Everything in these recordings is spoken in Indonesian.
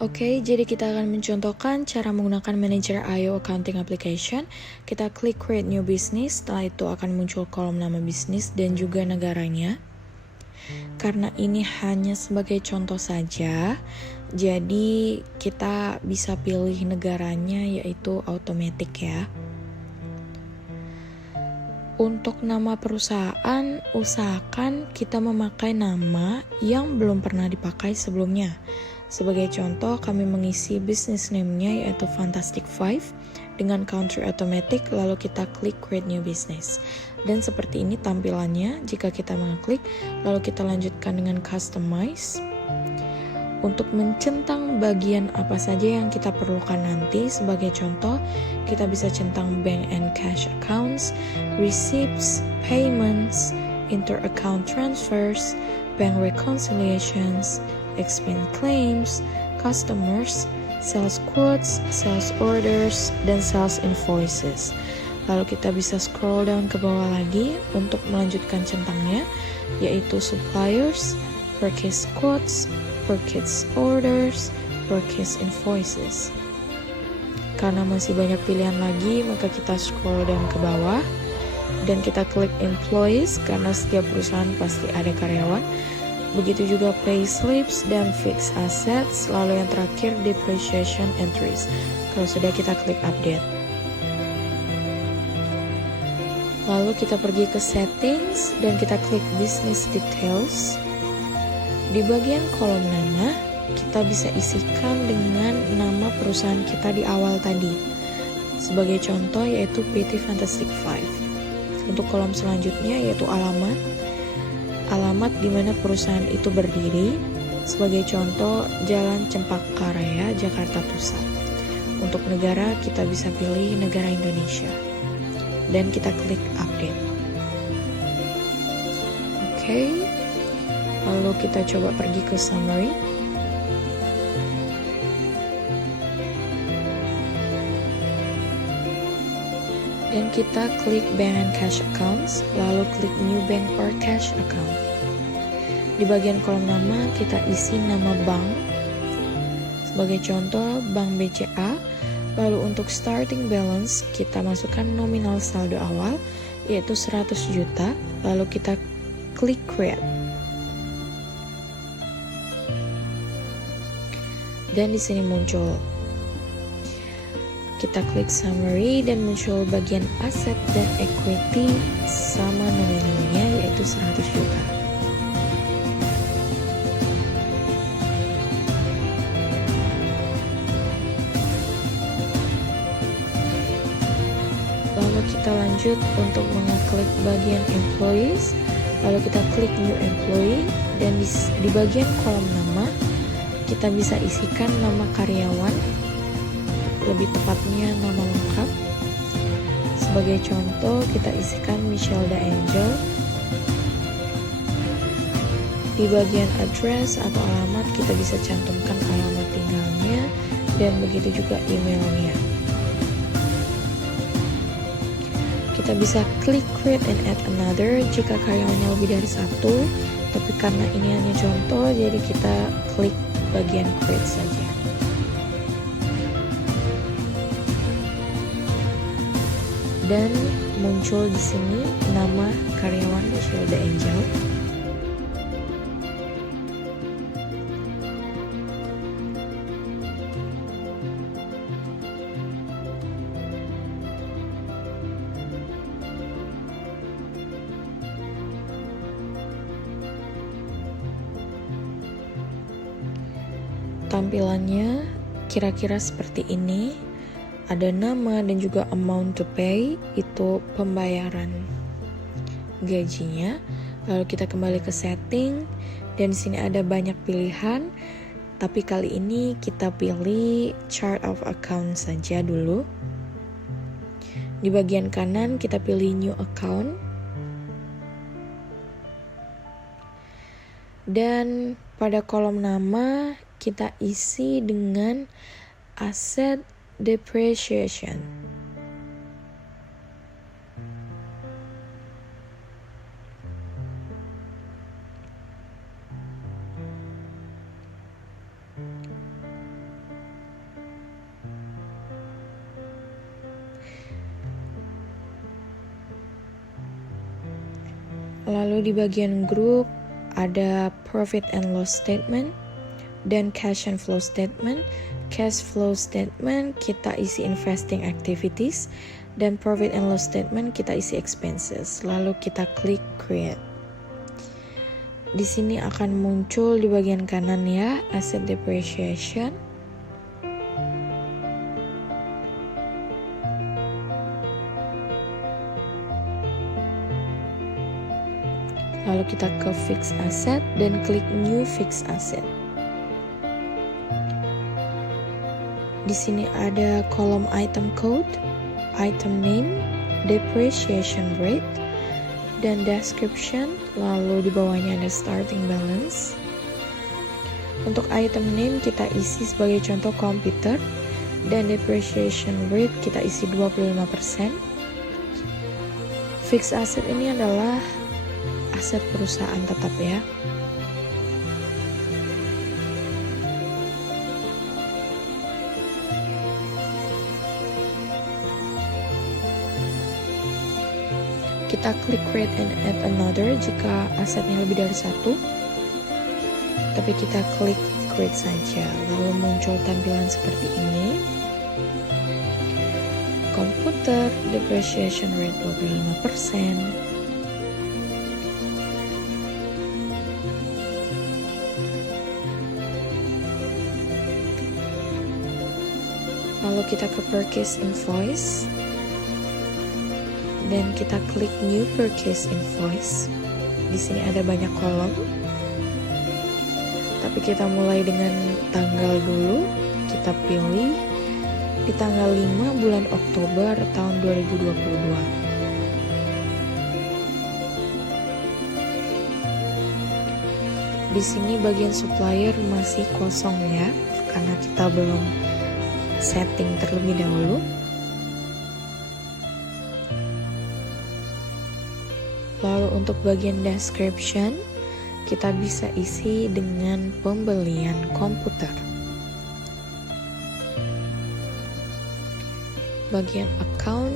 Oke, jadi kita akan mencontohkan cara menggunakan Manager IO Accounting Application. Kita klik Create New Business, setelah itu akan muncul kolom nama bisnis dan juga negaranya. Karena ini hanya sebagai contoh saja, jadi kita bisa pilih negaranya yaitu automatic ya. Untuk nama perusahaan, usahakan kita memakai nama yang belum pernah dipakai sebelumnya. Sebagai contoh, kami mengisi business name-nya yaitu Fantastic Five dengan country automatic, lalu kita klik Create New Business. Dan seperti ini tampilannya jika kita mengklik, lalu kita lanjutkan dengan Customize. Untuk mencentang bagian apa saja yang kita perlukan nanti, sebagai contoh, kita bisa centang bank and cash accounts, receipts, payments, inter-account transfers, bank reconciliations, expense claims, customers, sales quotes, sales orders, dan sales invoices. Lalu kita bisa scroll down ke bawah lagi untuk melanjutkan centangnya, yaitu suppliers, purchase quotes, purchase orders, purchase invoices. Karena masih banyak pilihan lagi, maka kita scroll down ke bawah dan kita klik employees karena setiap perusahaan pasti ada karyawan. Begitu juga pay slips dan fixed assets, lalu yang terakhir depreciation entries. Kalau sudah, kita klik update. Lalu kita pergi ke settings dan kita klik business details. Di bagian kolom nama, kita bisa isikan dengan nama perusahaan kita di awal tadi. Sebagai contoh yaitu PT Fantastic Five. Untuk kolom selanjutnya yaitu alamat di mana perusahaan itu berdiri. Sebagai contoh, Jalan Cempaka Raya, Jakarta Pusat. Untuk negara, kita bisa pilih negara Indonesia. Dan kita klik update. Oke. Lalu kita coba pergi ke summary. Dan kita klik bank and cash accounts, lalu klik new bank or cash account. Di bagian kolom nama kita isi nama bank. Sebagai contoh, Bank BCA. Lalu untuk starting balance kita masukkan nominal saldo awal yaitu 100 juta, lalu kita klik create. Dan di sini muncul. Kita klik summary dan muncul bagian aset dan equity sama nominalnya yaitu 100 juta. Lalu kita lanjut untuk mengeklik bagian employees, lalu kita klik new employee dan di bagian kolom nama kita bisa isikan nama karyawan, lebih tepatnya nama lengkap. Sebagai contoh, kita isikan Michelda Angel. Di bagian address atau alamat, kita bisa cantumkan alamat tinggalnya dan begitu juga emailnya. Kita bisa klik create and add another jika karyawannya lebih dari satu, tapi karena ini hanya contoh, jadi kita klik bagian create saja. Dan muncul di sini nama karyawan Michelda Angel. Tampilannya kira-kira seperti ini. Ada nama dan juga amount to pay, itu pembayaran gajinya. Lalu kita kembali ke setting dan di sini ada banyak pilihan, tapi kali ini kita pilih chart of account saja dulu. Di bagian kanan kita pilih new account. Dan pada kolom nama kita isi dengan asset depreciation. Lalu di bagian grup ada profit and loss statement dan cash and flow statement. Cash flow statement kita isi investing activities dan profit and loss statement kita isi expenses. Lalu kita klik create. Di sini akan muncul di bagian kanan ya, asset depreciation. Lalu kita ke fixed asset dan klik new fixed asset. Di sini ada kolom item code, item name, depreciation rate, dan description. Lalu di bawahnya ada starting balance. Untuk item name kita isi sebagai contoh komputer dan depreciation rate kita isi 25%. Fixed asset ini adalah aset perusahaan tetap ya. Kita klik create and add another jika asetnya lebih dari satu. Tapi kita klik create saja. Lalu muncul tampilan seperti ini. Komputer, depreciation rate 25%. Lalu kita ke purchase invoice. Dan kita klik new purchase invoice. Di sini ada banyak kolom. Tapi kita mulai dengan tanggal dulu. Kita pilih di tanggal 5 bulan Oktober tahun 2022. Di sini bagian supplier masih kosong ya, karena kita belum setting terlebih dahulu. Lalu untuk bagian description, kita bisa isi dengan pembelian komputer. Bagian account,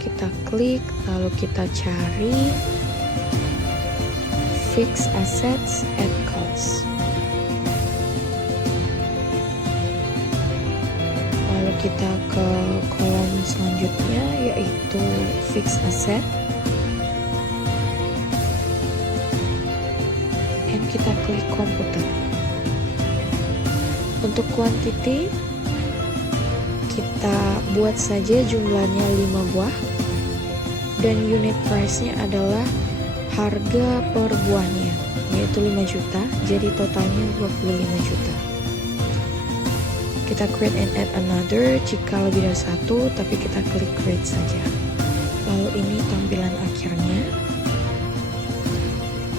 kita klik, lalu kita cari fixed assets at cost. Kita ke kolom selanjutnya yaitu fixed asset, dan kita klik komputer. Untuk quantity kita buat saja jumlahnya 5 buah dan unit price-nya adalah harga per buahnya yaitu 5 juta, jadi totalnya 25 juta. Kita create and add another jika lebih dari satu, tapi kita klik create saja. Lalu ini tampilan akhirnya.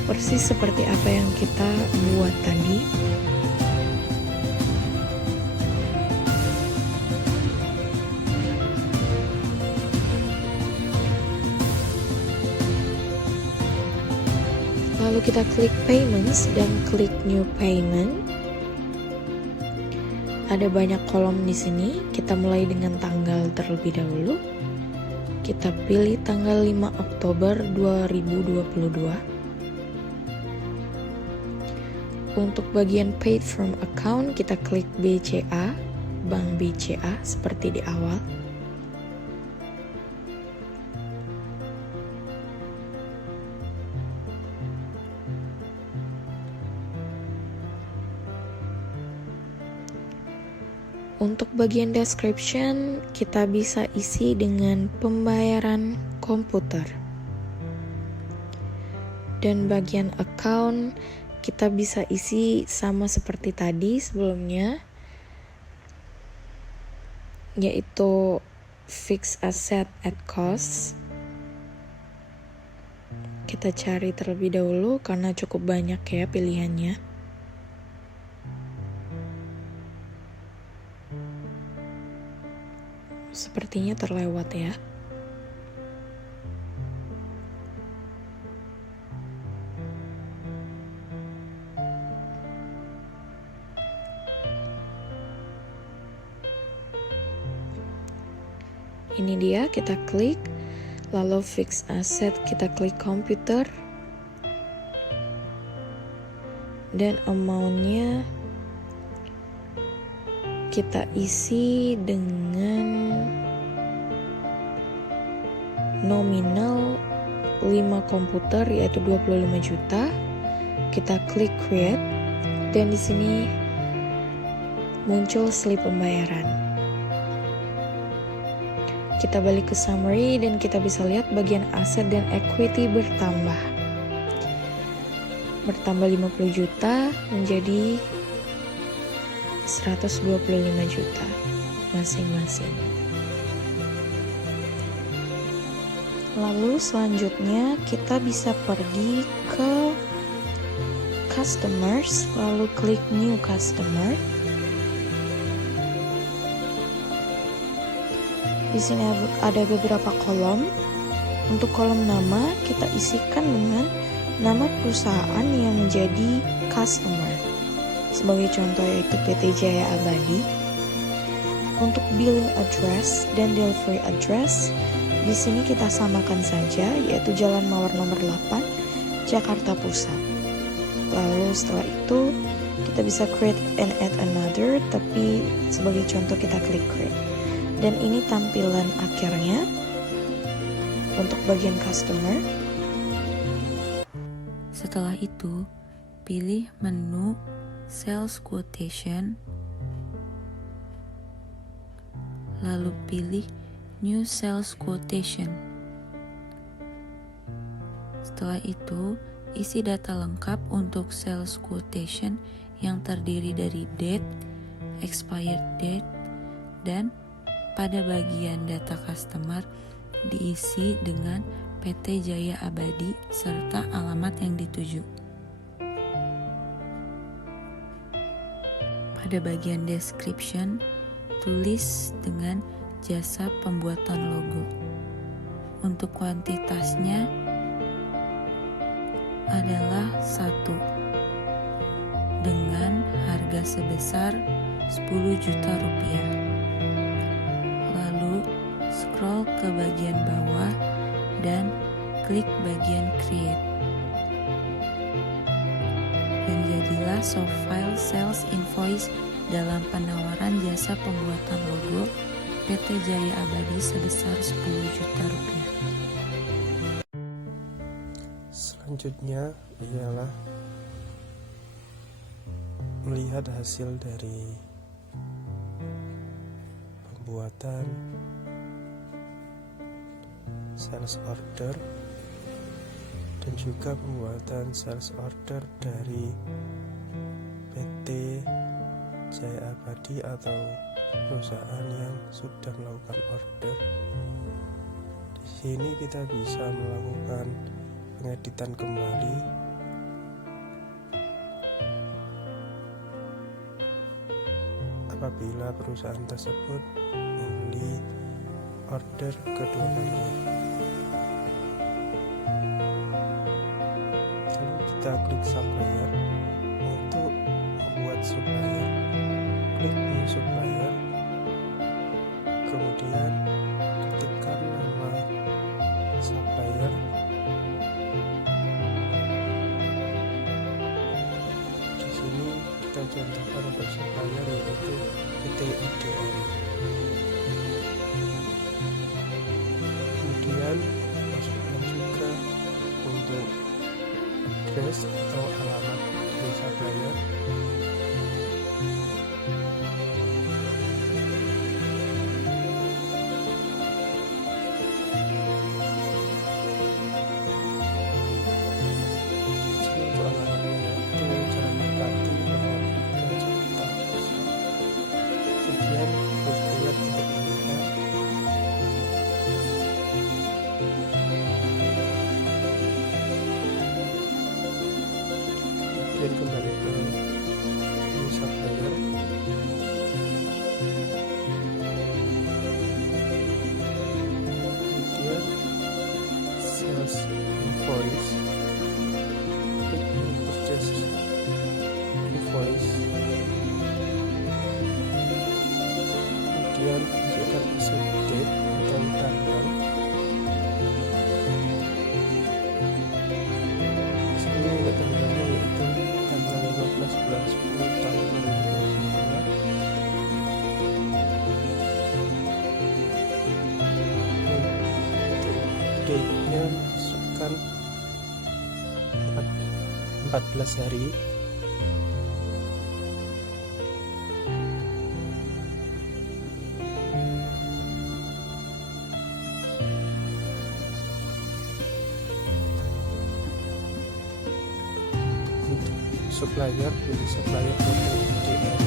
Persis seperti apa yang kita buat tadi. Lalu kita klik payments dan klik new payment. Ada banyak kolom di sini. Kita mulai dengan tanggal terlebih dahulu. Kita pilih tanggal 5 Oktober 2022. Untuk bagian paid from account, kita klik BCA, Bank BCA seperti di awal. Untuk bagian description, kita bisa isi dengan pembayaran komputer. Dan bagian account, kita bisa isi sama seperti tadi sebelumnya, yaitu fixed asset at cost. Kita cari terlebih dahulu karena cukup banyak ya pilihannya. Sepertinya terlewat ya. Ini dia, kita klik. Lalu fix asset, kita klik komputer. Dan amount-nya kita isi dengan nominal 5 komputer yaitu 25 juta. Kita klik create dan di sini muncul slip pembayaran. Kita balik ke summary dan kita bisa lihat bagian aset dan equity bertambah 50 juta menjadi 125 juta masing-masing. Lalu selanjutnya kita bisa pergi ke customers, lalu klik new customer. Di sini ada beberapa kolom. Untuk kolom nama kita isikan dengan nama perusahaan yang menjadi customer. Sebagai contoh yaitu PT Jaya Abadi. Untuk billing address dan delivery address, di sini kita samakan saja yaitu Jalan Mawar nomor 8, Jakarta Pusat. Lalu setelah itu kita bisa create and add another, tapi sebagai contoh kita klik create. Dan ini tampilan akhirnya untuk bagian customer. Setelah itu, pilih menu Sales Quotation, lalu pilih New Sales Quotation. Setelah itu, isi data lengkap untuk Sales Quotation yang terdiri dari date, expired date, dan pada bagian data customer diisi dengan PT Jaya Abadi serta alamat yang dituju. Pada bagian description, tulis dengan jasa pembuatan logo. Untuk kuantitasnya adalah 1 dengan harga sebesar 10 juta rupiah. Lalu scroll ke bagian bawah dan klik bagian create. Dan jadilah soft file sales invoice dalam penawaran jasa pembuatan logo PT Jaya Abadi sebesar 10 juta rupiah. Selanjutnya ialah melihat hasil dari pembuatan sales order dan juga pembuatan sales order dari PT Jaya Abadi atau perusahaan yang sudah melakukan order. Di sini kita bisa melakukan pengeditan kembali apabila perusahaan tersebut membeli order kedua kalinya. Lalu kita klik supplier untuk membuat supplier. Klik new supplier, kemudian ketikkan nama supplier. Di sini kita contohkan untuk supplier yaitu PT IDM. Kemudian masukkan juga untuk address atau alamat dari supplier. Dan kembali ke new supplier. Kemudian sales invoice, klik new purchase invoice, kemudian masukkan isi date atau tanggal, 14 hari. Untuk supplier, pilih supplier PTIDM.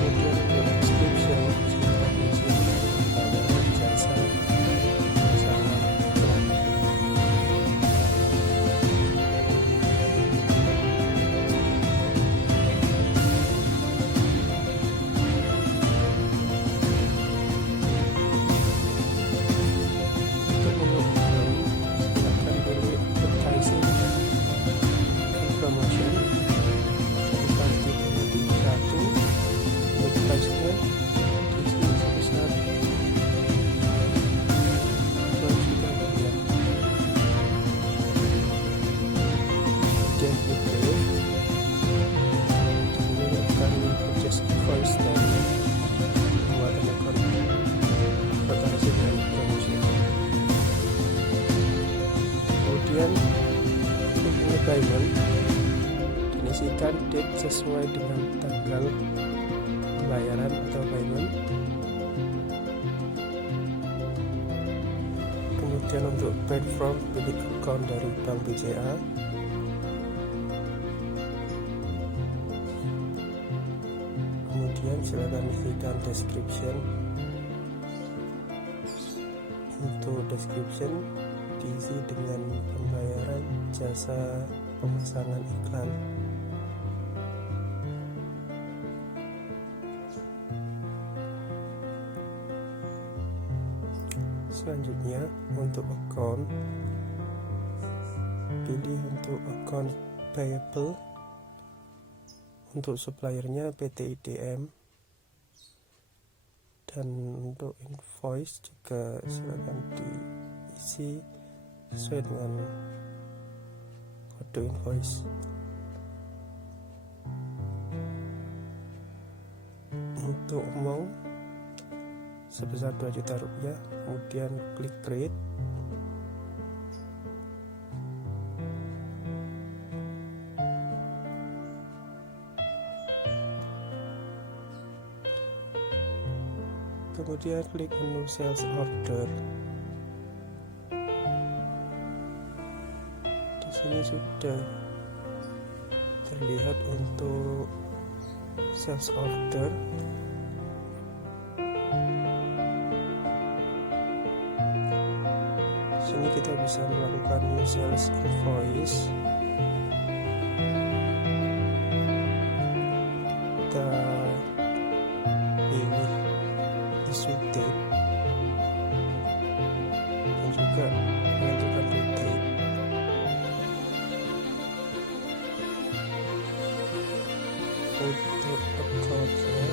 Kemudian untuk description, silakan isi pembayaran jasa pemesanan iklan. Untuk mengubah, silakan pilih advertising and promotion. Ganti menjadi 1 untuk placement diisi sebesar 2 juta rupiah. Kemudian detail, ini akan purchase invoice dan pembuatan akun advertising dan promotion. Kemudian untuk payment, diisikan date sesuai dengan tanggal pembayaran atau payment. Kemudian untuk paid from, pilih account dari Bank BCA. Kemudian silakan isikan description. Untuk description diisi dengan pembayaran jasa pemasangan iklan. Selanjutnya untuk account, pilih untuk account payable. Untuk suppliernya PTIDM, dan untuk invoice juga silakan diisi sesuai dengan kode invoice. Untuk amount sebesar 2 juta rupiah, kemudian klik create. Kemudian klik menu sales order. Di sini sudah terlihat untuk sales order. Di sini kita bisa melakukan new sales invoice. Kita pilih issue date dan juga menentukan due date. Untuk accountnya,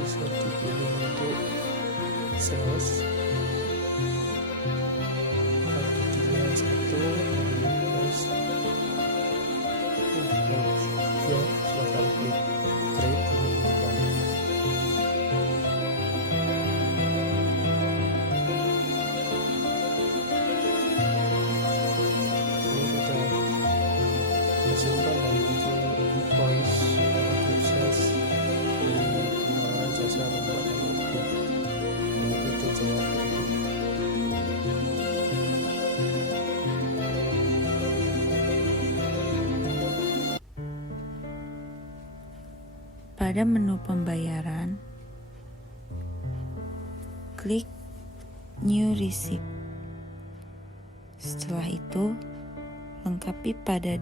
bisa dipilih untuk sales, artinya 1 plus. Ya, silakan klik create untuk mengubah. Ini kita simpan dan muncul invoice untuk sales di penawaran jasa pembuatan logo di PT Jaya. Pada menu pembayaran, klik New Receipt. Setelah itu, lengkapi pada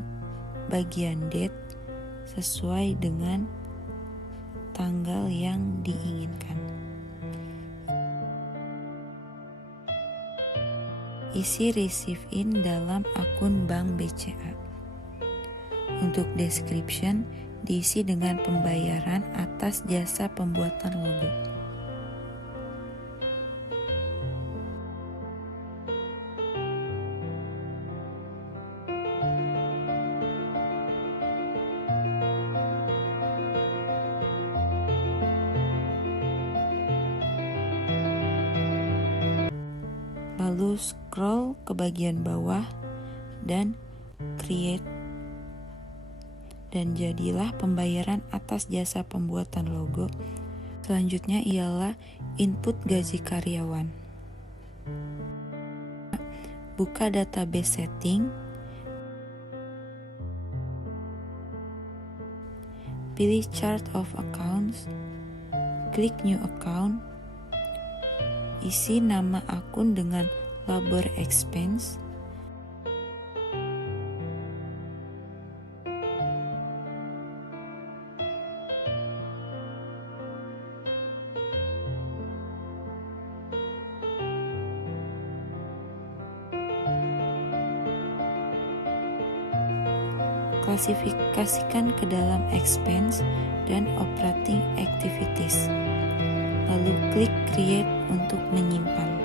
bagian date sesuai dengan tanggal yang diinginkan. Isi receipt in dalam akun Bank BCA. Untuk description, diisi dengan pembayaran atas jasa pembuatan logo. lalu scroll ke bagian bawah dan create, dan jadilah pembayaran atas jasa pembuatan logo. Selanjutnya ialah input gaji karyawan. Buka database setting, pilih chart of accounts, klik new account, isi nama akun dengan labor expense, klasifikasikan ke dalam expense dan operating activities. Lalu klik create untuk menyimpan.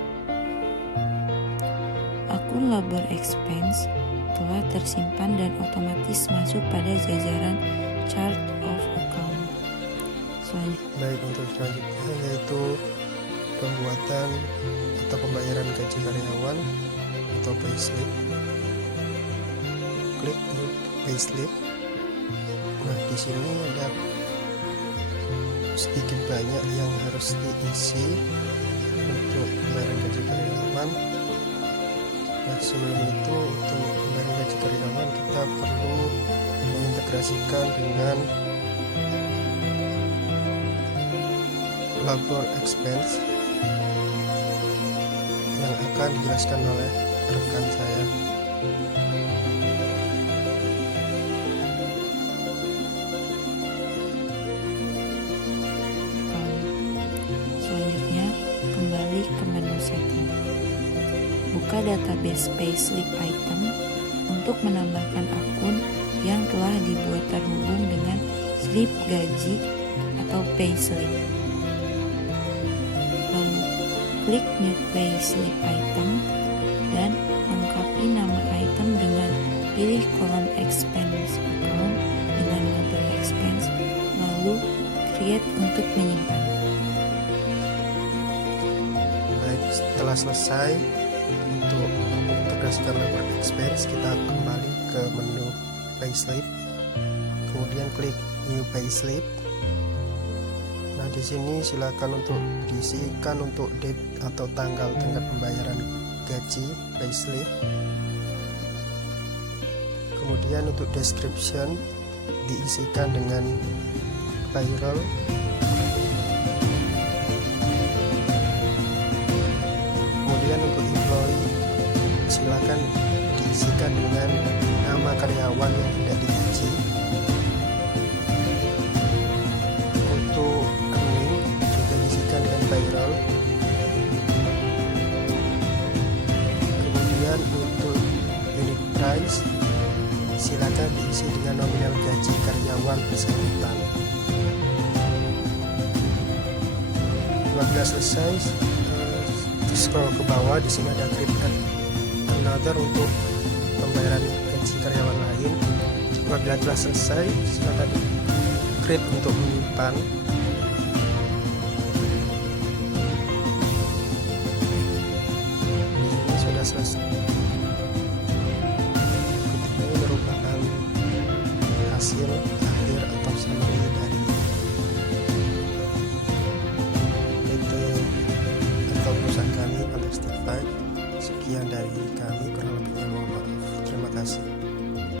Akun labor expense telah tersimpan dan otomatis masuk pada jajaran chart of account. Baik, untuk selanjutnya yaitu pembuatan atau pembayaran gaji karyawan atau payslip. Klik new payslip. Nah, di sini ada sedikit banyak yang harus diisi untuk pembayaran gaji karyawan. Nah, sebelum itu untuk pembayaran gaji karyawan kita perlu mengintegrasikan dengan labor expense yang akan dijelaskan oleh rekan saya. Selanjutnya, kembali ke menu setting. Buka database payslip item untuk menambahkan akun yang telah dibuat terhubung dengan slip gaji atau payslip. Lalu, klik new payslip item dan lengkapi nama item dengan pilih kolom expense account dengan label expense, lalu create untuk menyimpan. Setelah selesai untuk mengintegrasikan labor expense, kita kembali ke menu payslip, kemudian klik new payslip. Nah, di sini silakan untuk diisikan untuk date atau tanggal pembayaran gaji payslip. Kemudian untuk description diisikan dengan payroll. Kemudian untuk employee silakan diisikan dengan nama karyawan yang tidak digaji. Untuk earning juga diisikan dengan payroll. Kemudian untuk unit price silakan diisi dengan nominal gaji karyawan bersangkutan. Apabila selesai, scroll ke bawah, di sini ada create another untuk pembayaran gaji karyawan lain. Apabila telah selesai, silakan create untuk menyimpan. Ini sudah selesai. Ini merupakan hasil akhir atau summary dari PT atau perusahaan kami Fantastic Five. Sekian dari